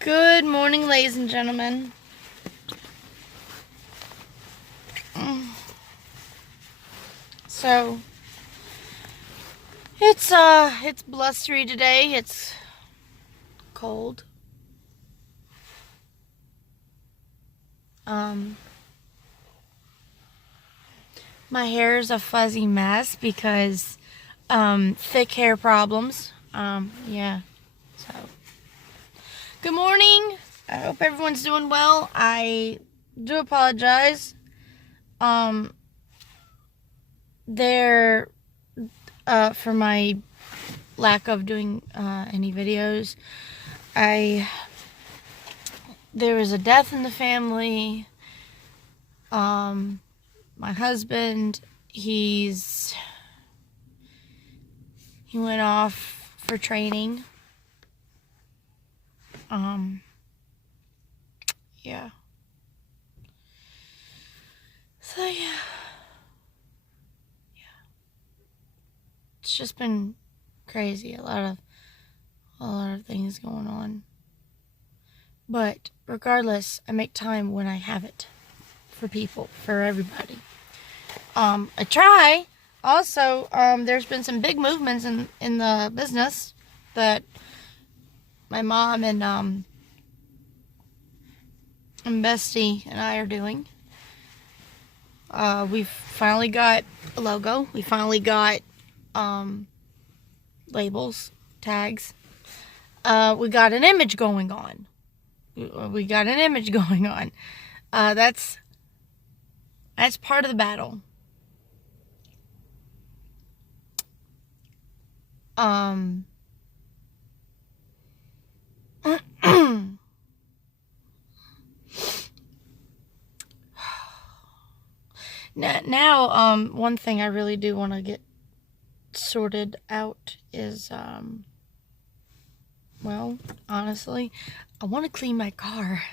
Good morning, ladies and gentlemen. So it's blustery today. It's cold. Um, my hair is a fuzzy mess because thick hair problems. Yeah. So good morning. I hope everyone's doing well. I do apologize. Um, there for my lack of doing any videos. There was a death in the family. My husband, he went off for training. Yeah. So yeah. It's just been crazy. A lot of things going on. But regardless, I make time when I have it for people, for everybody. I try. Also, there's been some big movements in the business that my mom and Bestie and I are doing. We've finally got a logo. We finally got labels, tags. We got an image going on. That's part of the battle. Now, one thing I really do want to get sorted out is, well, honestly, I want to clean my car.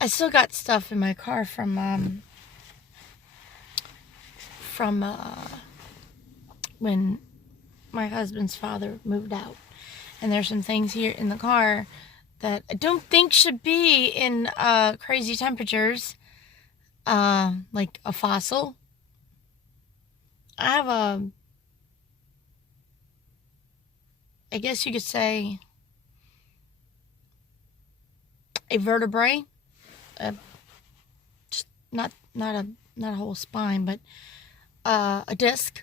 I still got stuff in my car from when my husband's father moved out. And there's some things here in the car that I don't think should be in crazy temperatures. Like a fossil. I have I guess you could say, a vertebrae. Just not a whole spine, but a disc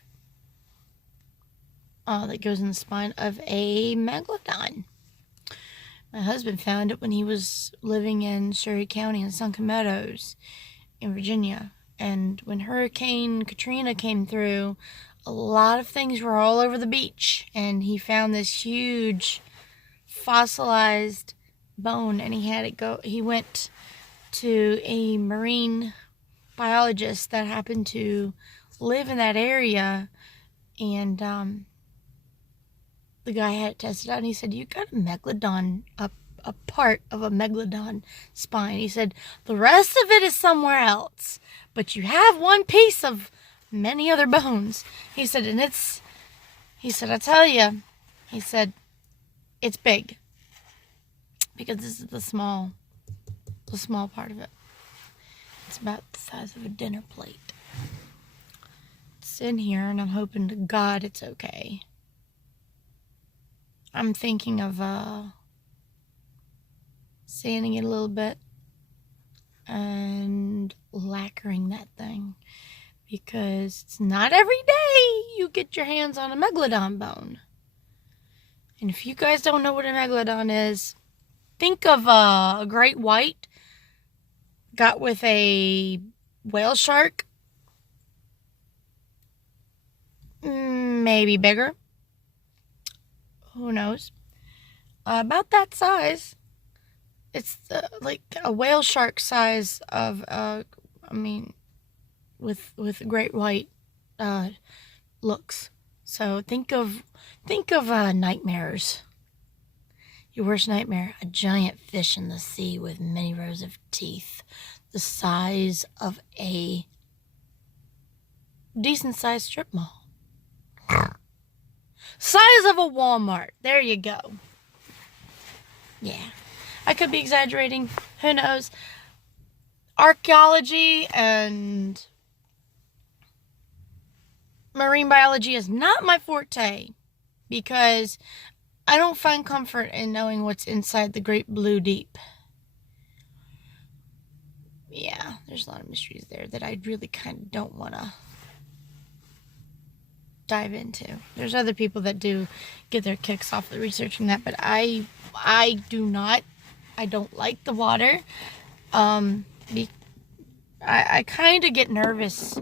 that goes in the spine of a megalodon. My husband found it when he was living in Surrey County in Sunken Meadows in Virginia. And when Hurricane Katrina came through, a lot of things were all over the beach. And he found this huge fossilized bone, and he went to a marine biologist that happened to live in that area, and the guy had it tested out, and he said, you got a megalodon, a part of a megalodon spine. He said, the rest of it is somewhere else, but you have one piece of many other bones. He said, I tell you, he said, it's big, because this is the small part of it. It's about the size of a dinner plate. It's in here, and I'm hoping to God it's okay. I'm thinking of sanding it a little bit and lacquering that thing, because it's not every day you get your hands on a megalodon bone. And if you guys don't know what a megalodon is, think of a great white got with a whale shark, maybe bigger, who knows, about that size. It's like a whale shark size of with great white looks. So think of nightmares. Your worst nightmare: a giant fish in the sea with many rows of teeth, the size of a decent-sized strip mall. Size of a Walmart. There you go. Yeah. I could be exaggerating. Who knows? Archaeology and marine biology is not my forte because I don't find comfort in knowing what's inside the great blue deep. Yeah, there's a lot of mysteries there that I really kind of don't want to dive into. There's other people that do get their kicks off of researching that, but I do not. I don't like the water. I kind of get nervous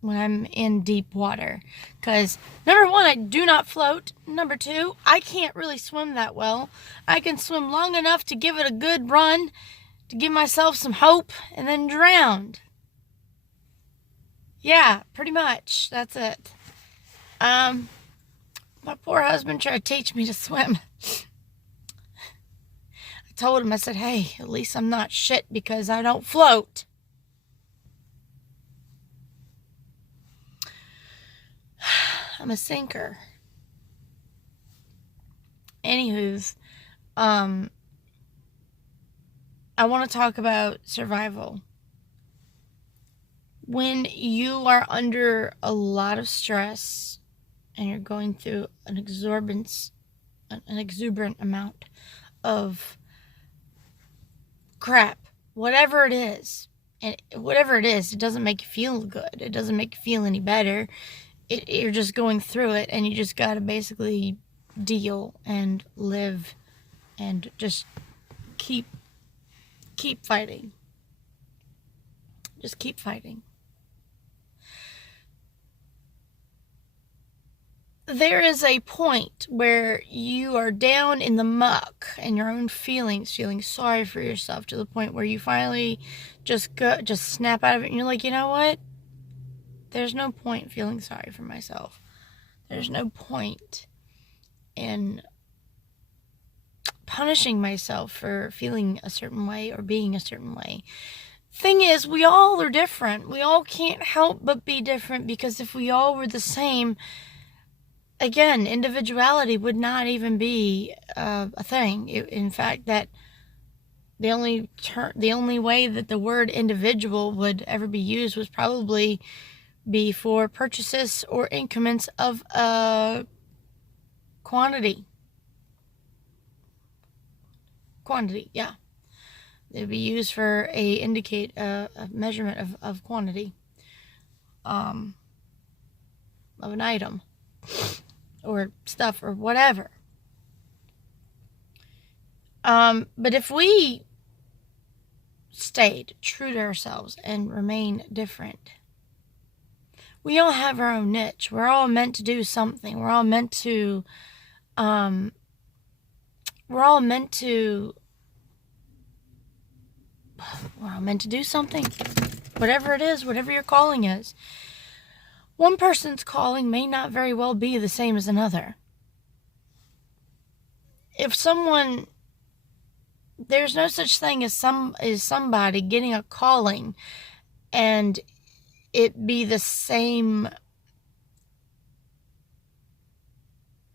when I'm in deep water because, number one, I do not float. Number two, I can't really swim that well. I can swim long enough to give it a good run, to give myself some hope, and then drown. Yeah, pretty much. That's it. My poor husband tried to teach me to swim. I told him, I said, hey, at least I'm not shit because I don't float. I'm a sinker. Anywho, I want to talk about survival. When you are under a lot of stress and you're going through an exuberant amount of crap, whatever it is, and whatever it is, it doesn't make you feel good. It doesn't make you feel any better. You're just going through it, and you just gotta basically deal and live and just keep fighting. Just keep fighting. There is a point where you are down in the muck and your own feelings, feeling sorry for yourself to the point where you finally just snap out of it and you're like, you know what? There's no point feeling sorry for myself. There's no point in punishing myself for feeling a certain way or being a certain way. Thing is, we all are different. We all can't help but be different because if we all were the same, again, individuality would not even be a thing. In fact, that the only way that the word individual would ever be used was probably be for purchases or increments of quantity. Quantity, yeah. It would be used for indicate a measurement of quantity of an item or stuff or whatever. But if we stayed true to ourselves and remain different, we all have our own niche. We're all meant to do something. We're all meant to do something. Whatever it is, whatever your calling is. One person's calling may not very well be the same as another. There's no such thing as somebody getting a calling and it be the same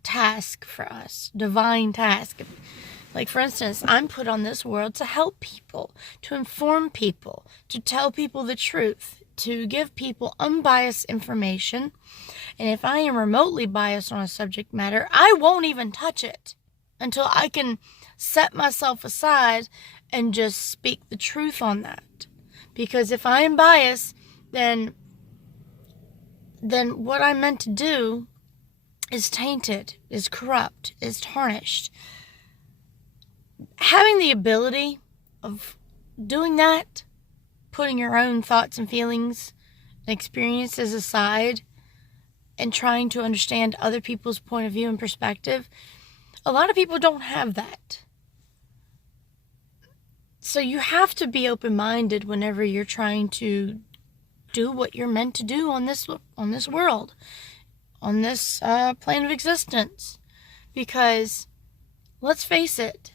task for us, divine task. Like, for instance, I'm put on this world to help people, to inform people, to tell people the truth, to give people unbiased information. And if I am remotely biased on a subject matter, I won't even touch it until I can set myself aside and just speak the truth on that. Because if I am biased, then what I'm meant to do is tainted, is corrupt, is tarnished. Having the ability of doing that, putting your own thoughts and feelings and experiences aside and trying to understand other people's point of view and perspective, a lot of people don't have that. So you have to be open-minded whenever you're trying to do what you're meant to do on this world, on this plane of existence. Because, let's face it,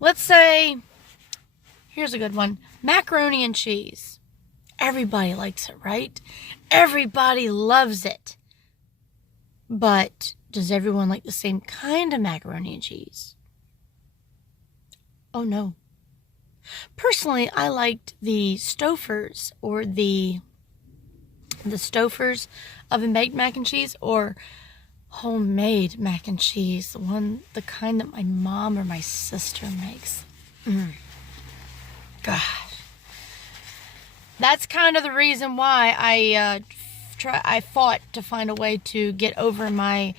let's say, here's a good one, macaroni and cheese. Everybody likes it, right? Everybody loves it. But does everyone like the same kind of macaroni and cheese? Oh no. Personally, I liked the Stouffer's or the Stouffer's oven-baked mac and cheese or homemade mac and cheese. The kind that my mom or my sister makes. Gosh. That's kind of the reason why I fought to find a way to get over my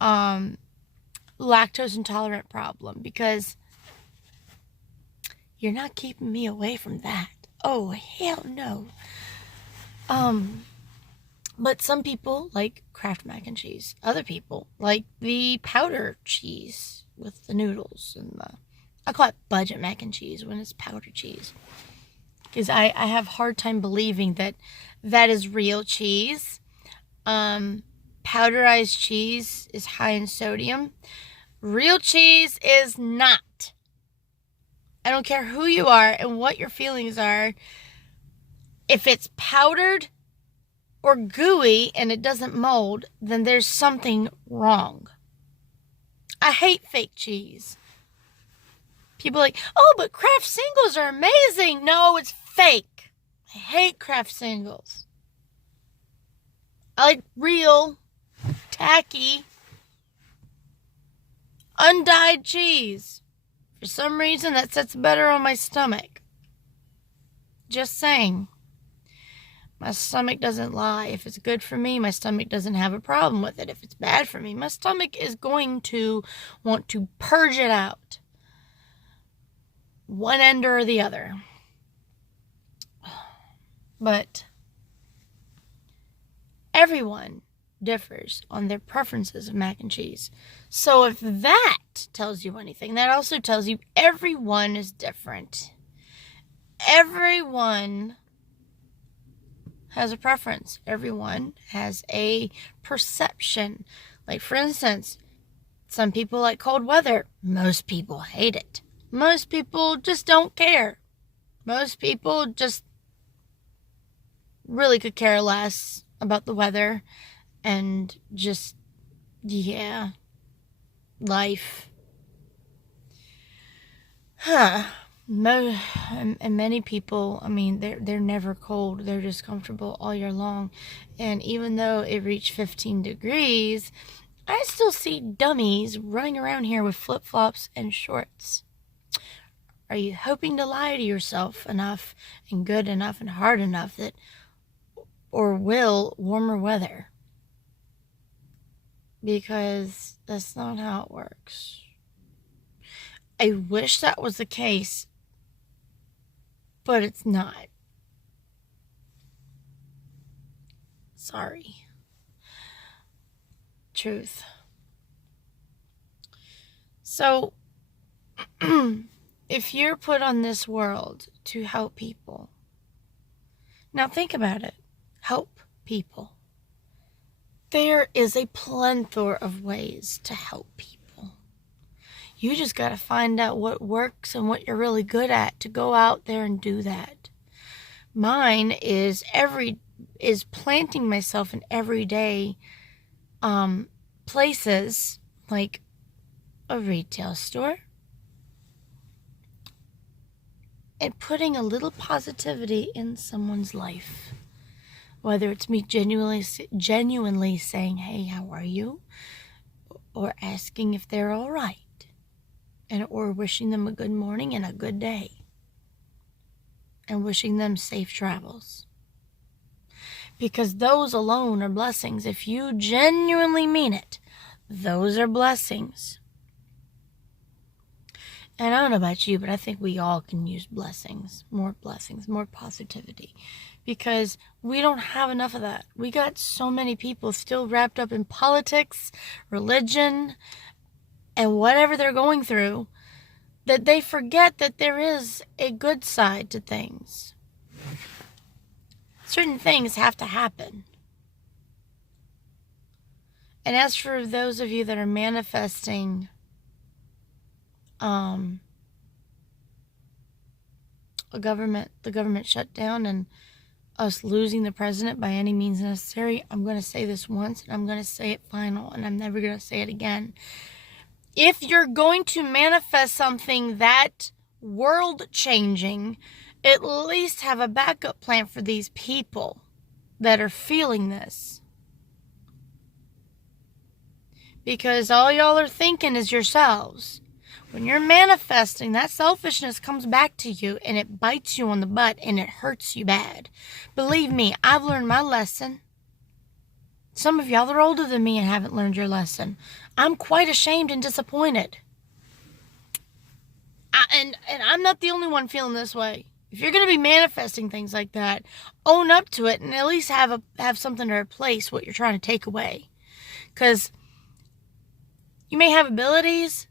lactose intolerant problem, because you're not keeping me away from that. Oh, hell no. But some people like Kraft mac and cheese. Other people like the powder cheese with the noodles and I call it budget mac and cheese when it's powder cheese. Because I have a hard time believing that is real cheese. Powderized cheese is high in sodium. Real cheese is not. I don't care who you are and what your feelings are. If it's powdered or gooey and it doesn't mold, then there's something wrong. I hate fake cheese. People are like, oh, but Kraft singles are amazing. No, it's fake. I hate Kraft singles. I like real, tacky, undyed cheese. For some reason, that sits better on my stomach. Just saying. My stomach doesn't lie. If it's good for me, my stomach doesn't have a problem with it. If it's bad for me, my stomach is going to want to purge it out. One end or the other. But everyone differs on their preferences of mac and cheese. So if that tells you anything, that also tells you everyone is different. Everyone has a preference. Everyone has a perception. Like, for instance, some people like cold weather. Most people hate it. Most people just don't care. Most people just really could care less about the weather and just, yeah, life. And many people, I mean, they're never cold. They're just comfortable all year long. And even though it reached 15 degrees, I still see dummies running around here with flip-flops and shorts. Are you hoping to lie to yourself enough and good enough and hard enough that, or will warmer weather? Because that's not how it works. I wish that was the case, but it's not. Sorry. Truth. So, if you're put on this world to help people, now think about it. Help people. There is a plethora of ways to help people. You just got to find out what works and what you're really good at to go out there and do that. Mine is planting myself in everyday places, like a retail store, and putting a little positivity in someone's life. Whether it's me genuinely saying, hey, how are you? Or asking if they're all right. Or wishing them a good morning and a good day. And wishing them safe travels. Because those alone are blessings. If you genuinely mean it, those are blessings. And I don't know about you, but I think we all can use blessings, more positivity. Because we don't have enough of that. We got so many people still wrapped up in politics, religion, and whatever they're going through, that they forget that there is a good side to things. Certain things have to happen. And as for those of you that are manifesting the government shutdown and us losing the president by any means necessary, I'm going to say this once and I'm going to say it final and I'm never going to say it again. If you're going to manifest something that world changing, at least have a backup plan for these people that are feeling this. Because all y'all are thinking is yourselves. When you're manifesting, that selfishness comes back to you and it bites you on the butt and it hurts you bad. Believe me, I've learned my lesson. Some of y'all are older than me and haven't learned your lesson. I'm quite ashamed and disappointed. And I'm not the only one feeling this way. If you're going to be manifesting things like that, own up to it and at least have something to replace what you're trying to take away. Because you may have abilities,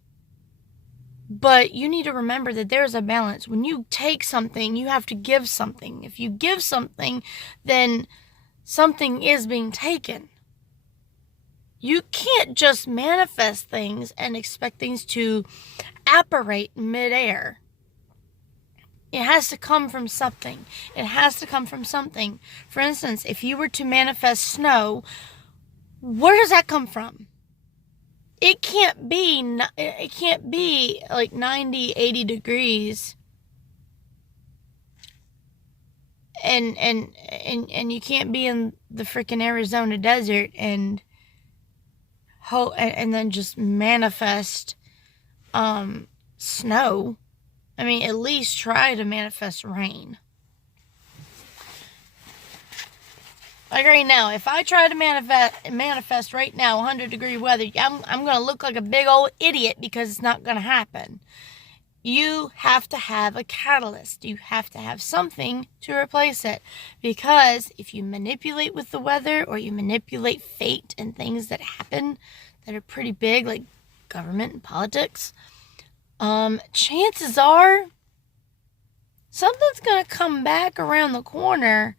but you need to remember that there's a balance. When you take something, you have to give something. If you give something, then something is being taken. You can't just manifest things and expect things to apparate in midair. It has to come from something. It has to come from something. For instance, if you were to manifest snow, where does that come from? It can't be like 90, 80 degrees. And you can't be in the freaking Arizona desert and then just manifest snow. I mean, at least try to manifest rain. Like right now, if I try to manifest right now 100-degree weather, I'm going to look like a big old idiot because it's not going to happen. You have to have a catalyst. You have to have something to replace it. Because if you manipulate with the weather or you manipulate fate and things that happen that are pretty big, like government and politics, chances are something's going to come back around the corner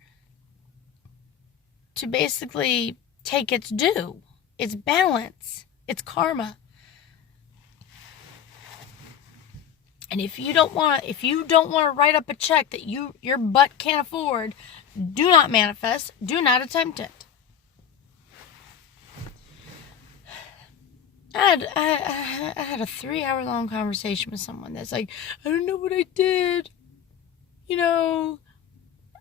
to basically take its due. It's balance. It's karma. And if you don't want to write up a check that your butt can't afford, do not manifest. Do not attempt it. I had a 3-hour-long conversation with someone that's like, I don't know what I did.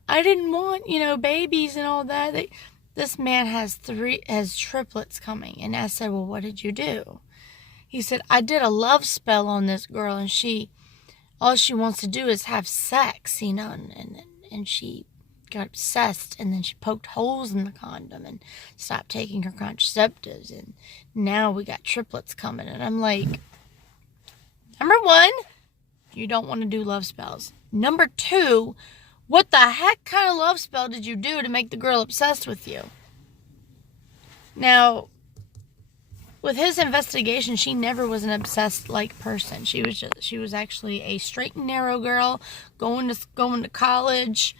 I didn't want, babies and all that. This man has triplets coming. And I said, well, what did you do? He said, I did a love spell on this girl and all she wants to do is have sex, and she got obsessed and then she poked holes in the condom and stopped taking her contraceptives and now we got triplets coming. And I'm like, number one, you don't want to do love spells. Number two, what the heck kind of love spell did you do to make the girl obsessed with you? Now, with his investigation, she never was an obsessed-like person. She was actually a straight and narrow girl, going to college.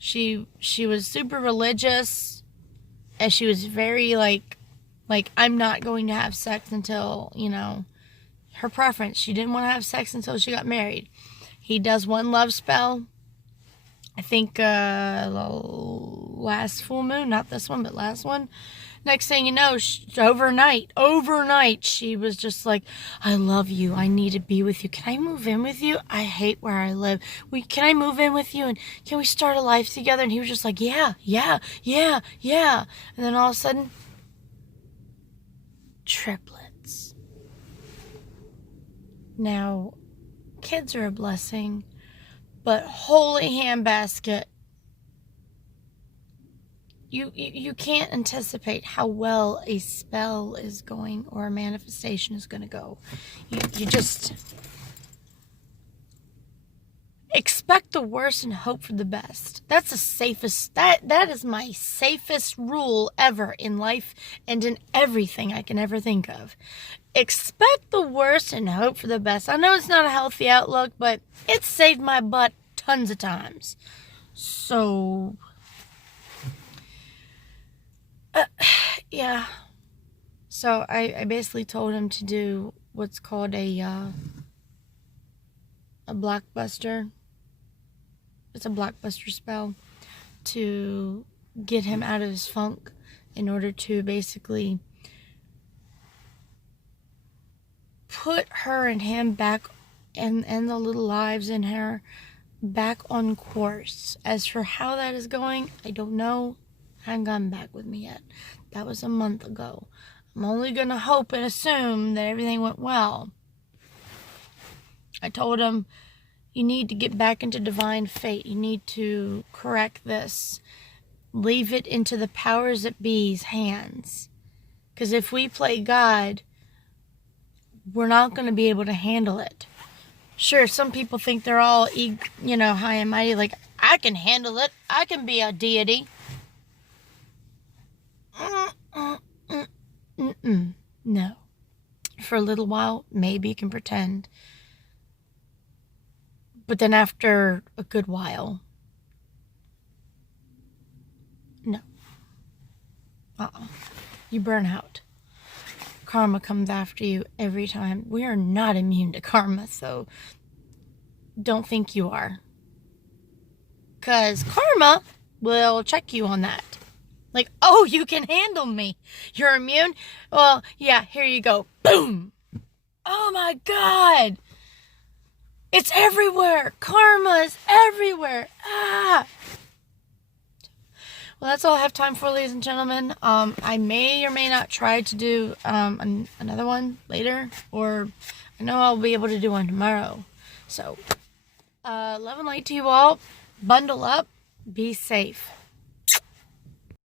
She was super religious, and she was very like I'm not going to have sex until, her preference. She didn't want to have sex until she got married. He does one love spell. I think last full moon, not this one, but last one. Next thing you know, overnight, she was just like, I love you. I need to be with you. Can I move in with you? I hate where I live. Can I move in with you? And can we start a life together? And he was just like, yeah. And then all of a sudden, triplets. Now, kids are a blessing, but holy handbasket. You can't anticipate how well a spell is going or a manifestation is going to go. You just expect the worst and hope for the best. That's the safest. That is my safest rule ever in life and in everything I can ever think of. Expect the worst and hope for the best. I know it's not a healthy outlook, but it's saved my butt tons of times. So yeah. So I basically told him to do what's called a blockbuster. It's a blockbuster spell to get him out of his funk in order to basically put her and him back, and the little lives in her back on course. As for how that is going, I don't know. Hadn't gotten back with me yet. That was a month ago. I'm only gonna hope and assume that everything went well. I told him, you need to get back into divine fate. You need to correct this. Leave it into the powers that be's hands. Because if we play God, we're not going to be able to handle it. Sure, some people think they're all, high and mighty, like, I can handle it. I can be a deity. No. For a little while, maybe you can pretend. But then after a good while, no. You burn out. Karma comes after you every time. We are not immune to karma, so don't think you are. Because karma will check you on that. Like, oh, you can handle me. You're immune? Well, yeah, here you go. Boom! Oh my God! It's everywhere. Karma is everywhere. Ah! Well, that's all I have time for, ladies and gentlemen. I may or may not try to do another one later, or I know I'll be able to do one tomorrow. So, love and light to you all. Bundle up. Be safe.